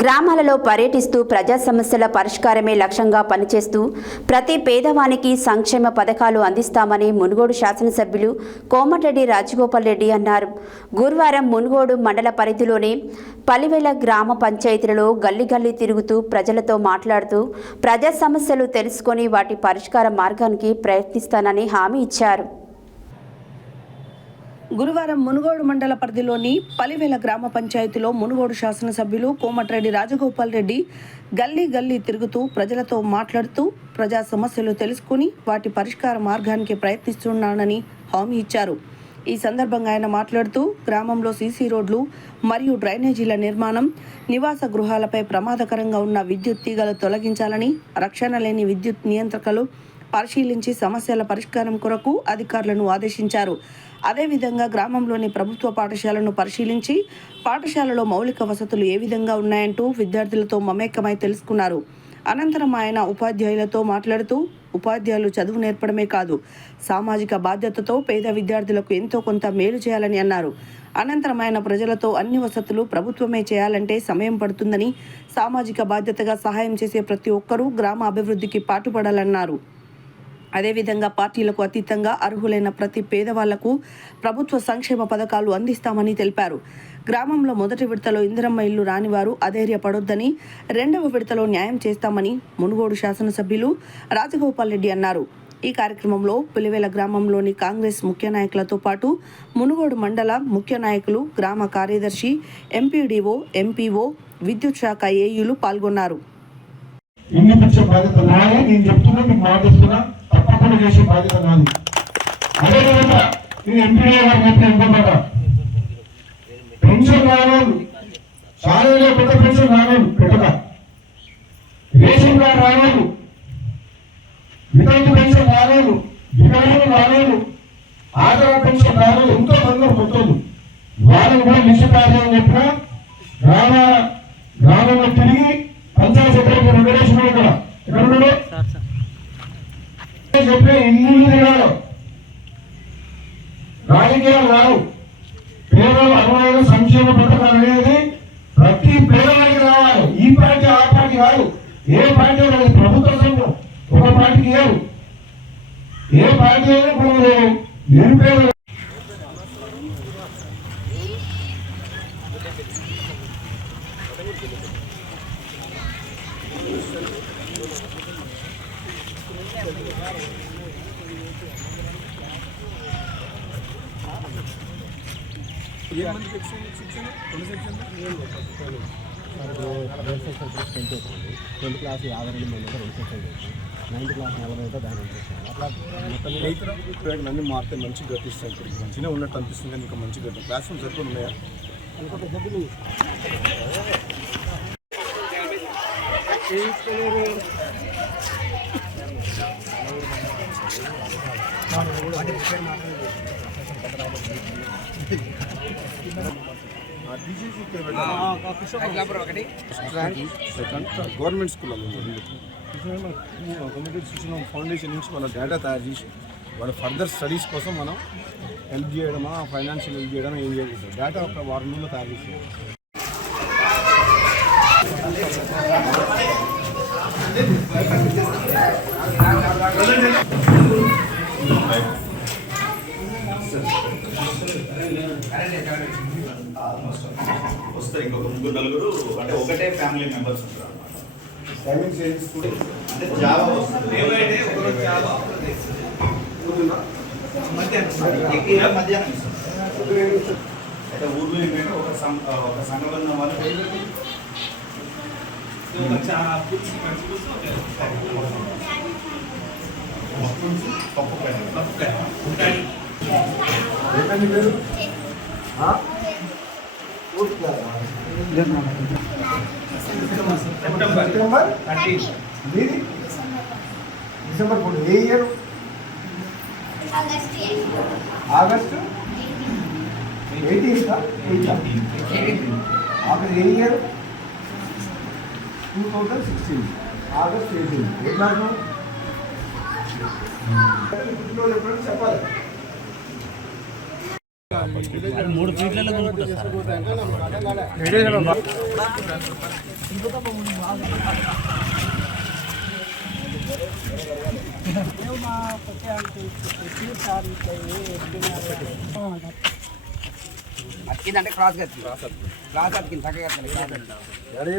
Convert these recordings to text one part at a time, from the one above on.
గ్రామాలలో పర్యటిస్తూ ప్రజా సమస్యల పరిష్కారమే లక్ష్యంగా పనిచేస్తూ ప్రతి పేదవానికి సంక్షేమ పథకాలు అందిస్తామని మునుగోడు శాసనసభ్యులు కోమటిరెడ్డి రాజగోపాల్ రెడ్డి అన్నారు. గురువారం మునుగోడు మండల పరిధిలోని పలివేల గ్రామ పంచాయతీలలో గల్లీ గల్లీ తిరుగుతూ ప్రజలతో మాట్లాడుతూ ప్రజా సమస్యలు తెలుసుకొని వాటి పరిష్కార మార్గానికి ప్రయత్నిస్తానని హామీ ఇచ్చారు. గురువారం మునుగోడు మండల పరిధిలోని పలివేల గ్రామ పంచాయతీలో మునుగోడు శాసనసభ్యులు కోమటిరెడ్డి రాజగోపాల్ రెడ్డి గల్లీ గల్లీ తిరుగుతూ ప్రజలతో మాట్లాడుతూ ప్రజా సమస్యలు తెలుసుకుని వాటి పరిష్కార మార్గానికి ప్రయత్నిస్తున్నానని హామీ ఇచ్చారు. ఈ సందర్భంగా ఆయన మాట్లాడుతూ గ్రామంలో సీసీ రోడ్లు మరియు డ్రైనేజీల నిర్మాణం నివాస గృహాలపై ప్రమాదకరంగా ఉన్న విద్యుత్ తీగలు తొలగించాలని రక్షణ లేని విద్యుత్ నియంత్రకలు పరిశీలించి సమస్యల పరిష్కారం కొరకు అధికారులను ఆదేశించారు. అదేవిధంగా గ్రామంలోని ప్రభుత్వ పాఠశాలను పరిశీలించి పాఠశాలలో మౌలిక వసతులు ఏ విధంగా ఉన్నాయంటూ విద్యార్థులతో మమేకమై తెలుసుకున్నారు. అనంతరం ఆయన ఉపాధ్యాయులతో మాట్లాడుతూ ఉపాధ్యాయులు చదువు నేర్పడమే కాదు సామాజిక బాధ్యతతో పేద విద్యార్థులకు ఎంతో కొంత మేలు చేయాలని అన్నారు. అనంతరం ఆయన ప్రజలతో అన్ని వసతులు ప్రభుత్వమే చేయాలంటే సమయం పడుతుందని సామాజిక బాధ్యతగా సహాయం చేసే ప్రతి ఒక్కరూ గ్రామ అభివృద్ధికి పాటుపడాలన్నారు. అదేవిధంగా పార్టీలకు అతీతంగా అర్హులైన ప్రతి పేదవాళ్ళకు ప్రభుత్వ సంక్షేమ పథకాలు అందిస్తామని తెలిపారు. గ్రామంలో మొదటి విడతలో ఇందిరమ్మ ఇల్లు రానివారు అధైర్యపడొద్దని రెండవ విడతలో న్యాయం చేస్తామని మునుగోడు శాసనసభ్యులు రాజగోపాల్ రెడ్డి అన్నారు. ఈ కార్యక్రమంలో పులివేల గ్రామంలోని కాంగ్రెస్ ముఖ్య నాయకులతో పాటు మునుగోడు మండల ముఖ్య నాయకులు గ్రామ కార్యదర్శి ఎంపీడీఓ ఎంపీఓ విద్యుత్ శాఖ ఏయులు పాల్గొన్నారు. వినిపించే బాధ్యత నాయే నేను చెప్తున్నా మీకు మాట ఇస్తున్నా. తప్పకుండా చేసే బాధ్యత నాది. అదేవిధంగా నేను ఎంపీడీ గారు చెప్పిన ఇంకో పెన్షన్ రానోళ్ళు శాలలో కొత్త పెన్షన్ రానోళ్ళు పెట్టక. రేషన్ కార్డు రానోళ్ళు వితౌట్ పెన్షన్ రానోళ్ళు వికలాంగులు రానోళ్ళు ఆధార పెన్షన్ రానోళ్ళు ఎంతో మంది మొత్తం. వాళ్ళని కూడా నిశ్చితార్థం అని చెప్పిన గ్రామ గ్రామంలో తిరిగి పంచాయతీ సెక్రటరీ వెంకటేశ్వర ఇక్కడ. ఎక్కడ చెప్పే ఇల్లు తిరగాలి రాజకీయాలు రావు పేదల అనువైన సంక్షేమ పథకాలు అనేది ప్రతి పేదవాడికి రావాలి. ఈ పార్టీ ఆ పార్టీ కాదు. ఏ పార్టీ కాదు ప్రభుత్వ సంఘం. ఒక పార్టీకి లేవు ఏ పార్టీ అయినా ఇప్పుడు నిరుపేద Thank టెన్త్ క్లాస్ యాభై రెండు మంది రెండు సెక్షన్ నైన్త్ క్లాస్ నలభై అయితే దాని చేస్తాను అట్లా మొత్తం అన్ని మారితే మంచి గట్టిస్తాయి ఇప్పుడు మంచిగా ఉన్నట్టు అనిపిస్తుంది కానీ ఇంకా మంచి గట్టి క్లాస్ రూమ్ జరుగుతూ ఉన్నాయా సెకండ్ గవర్నమెంట్ స్కూల్ కమ్యూనిటీ శిక్షణ ఫౌండేషన్ నుంచి వాళ్ళ డేటా తయారు చేసి వాళ్ళ ఫర్దర్ స్టడీస్ కోసం మనం హెల్ప్ చేయడమా ఫైనాన్షియల్ హెల్ప్ చేయడం ఏం చేయలేదు డేటా ఒక వారం రోజుల్లో తయారు చేసాం వస్తాయి ఇంకొక ముగ్గురు నలుగురు అంటే ఒకటే ఫ్యామిలీ మెంబర్స్ ఉంటారు అన్నమాట. అంటే జావా వస్తుంది. ఏమైతే ఒకరోజు జావా మధ్యాహ్నం మధ్యాహ్నం అయితే ఊర్లో ఏంటంటే ఒక సం ఒక సంఘబద్ధం వాళ్ళు మీది December four a year August eighteen August a year two thousand sixteen August eighteen a class మూడు ఫీట్లలో అతికిందంటే క్రాస్ కత్తి క్రాస్ అతికింది చక్కగా కత్తింది,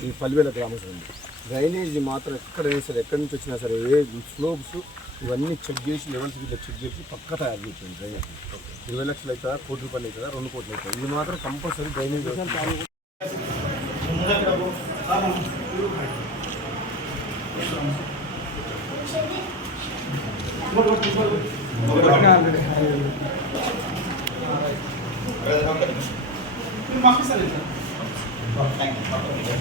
ఈ పల్లివేల గ్రామం డ్రైనేజీ డ్రైనేజ్ మాత్రం ఎక్కడైనా సరే ఎక్కడి నుంచి వచ్చినా సరే ఏ స్లోబ్స్ ఇవన్నీ చెక్ చేసి లెవెల్స్ ఇట్లా చెక్ చేసి పక్క తయారు చేసింది డ్రైనేజ్. ఇరవై లక్షలు అవుతుందా? కోటి రూపాయలు అవుతుందా? రెండు కోట్లు అవుతుంది ఇది మాత్రం కంపల్సరీ డ్రైనేజ్ థ్యాంక్ యూ